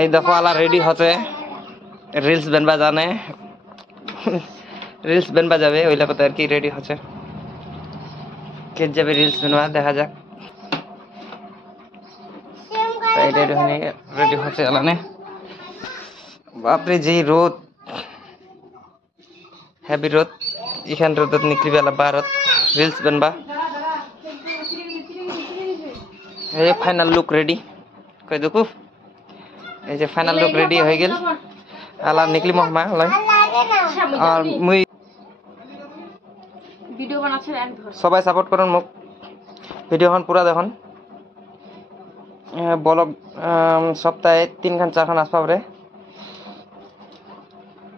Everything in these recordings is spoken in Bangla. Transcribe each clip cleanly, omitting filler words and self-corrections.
এই দেখো আলা রেডি হচ্ছে রিলস বানবা জানে রিলস বানবা যাবে ওইলা কথা আর কি রেডি হচ্ছে কে যাবে রিলস বানবা দেখা যাক তাই রেডি হচ্ছে আলানে বাপরে যে রোদ हैवी रोद इखान रोदत निकली बेला भारत रील्स बनबा ये फाइनल लुक रेडी कह देखो ये जे फाइनल लुक रेडी हो गेल आला निकली महमा लाई और मुई ভিডিও বানাচ্ছেন এন্ড ধর সবাই সাপোর্ট করুন মুক ভিডিওখন পুরা দেখুন ব্লগ সপ্তাহে 3 খান 4 খান আসবা পারে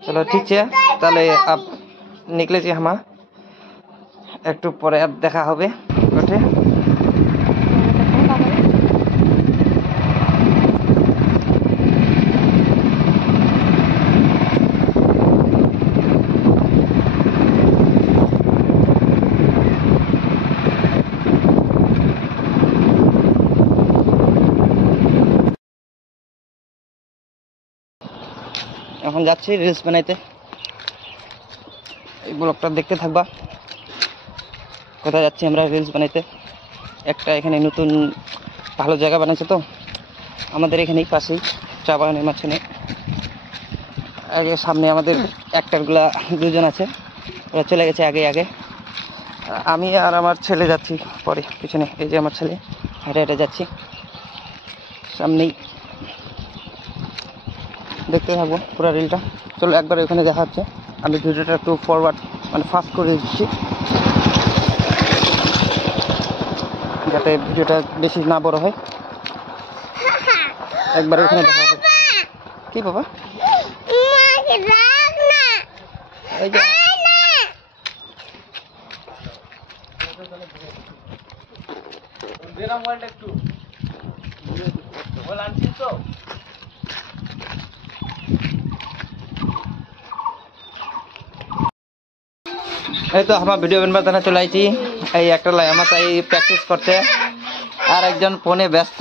चलो ठीक है তাহলে अब निकले जी हम একটু পরে দেখা হবে ওঠে এখন যাচ্ছি রিলস বানাইতে এই ব্লগটা দেখতে থাকবা কোথায় যাচ্ছি আমরা রিলস বানাইতে একটা এখানে নতুন ভালো জায়গা বানাইছে তো আমাদের এখানেই পাশেই চা বাগানের মাঝখানে আগে সামনে আমাদের অ্যাক্টরগুলা দুজন আছে ওরা চলে গেছে আগে আগে আমি আর আমার ছেলে যাচ্ছি পরে পিছনে এই যে আমার ছেলে হেঁটে হেঁটে যাচ্ছি সামনেই দেখতে থাকবো পুরো রিলটা চলো একবার ওখানে দেখা হচ্ছে আমি ভিডিওটা একটু ফরওয়ার্ড মানে ফাস্ট করে দিচ্ছি যাতে ভিডিওটা বেশি না বড় হয় একবার ওখানে দেখা হবে কি বাবা এই যে এই তো আমার ভিডিও বানাবার জন্য চলে আইছি এই একটা লাই আমার তাই প্র্যাকটিস করছে আর একজন ফোনে ব্যস্ত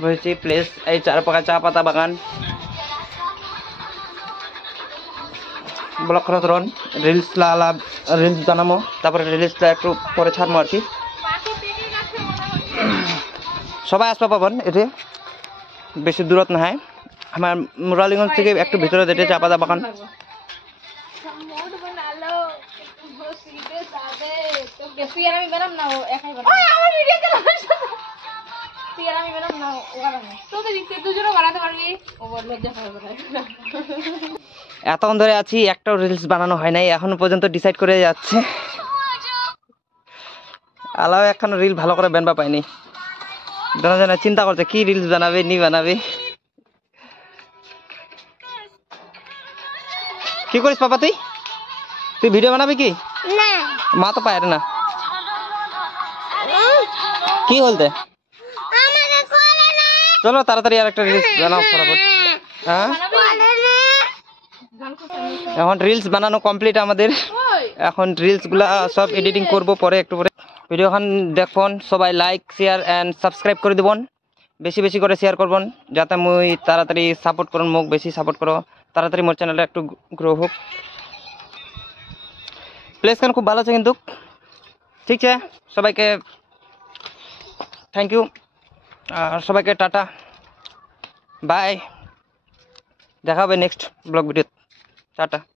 বলছি প্লেস এই চারপাকা চা পাতা বাগান ব্লগ করা ধরুন রিলস বানাবো তারপরে রিলসটা একটু পরে ছাড়বো আর কি সবাই আসবা পাবেন এতে বেশি দূরত না হয় আমার মুরালিগঞ্জ থেকে একটু ভিতরে যেতে চা পাতা বাগান এতক্ষণ ধরে আছি একটাও রিলস বানানো হয় নাই এখনো পর্যন্ত ডিসাইড করে যাচ্ছে আলাও এখনো রিল ভালো করে বানবা পাইনি জানা চিন্তা করছে কি রিলস বানাবে নি বানাবে কি করিস পাপা তুই ভিডিও বানাবি কি না মা তো পারে না কি বলতে চলো তাড়াতাড়ি আর একটা রিলস বানাও ফটাফট হ্যাঁ এখন রিলস বানানো কমপ্লিট আমাদের এখন রিলস গুলা সব এডিটিং করব পরে একটু পরে ভিডিওখান দেখুন সবাই লাইক শেয়ার এন্ড সাবস্ক্রাইব করে দিবন বেশি বেশি করে শেয়ার করবেন যাতে মুই তাড়াতাড়ি সাপোর্ট করুন মুখ বেশি সাপোর্ট করো তাড়াতাড়ি মোর চ্যানেলটা একটু গ্রো হোক প্লেসখান খুব ভালো আছে কিন্তু ঠিক আছে সবাইকে থ্যাংক ইউ আর সবাইকে টাটা বাই দেখা হবে নেক্সট ব্লগ ভিডিও টাটা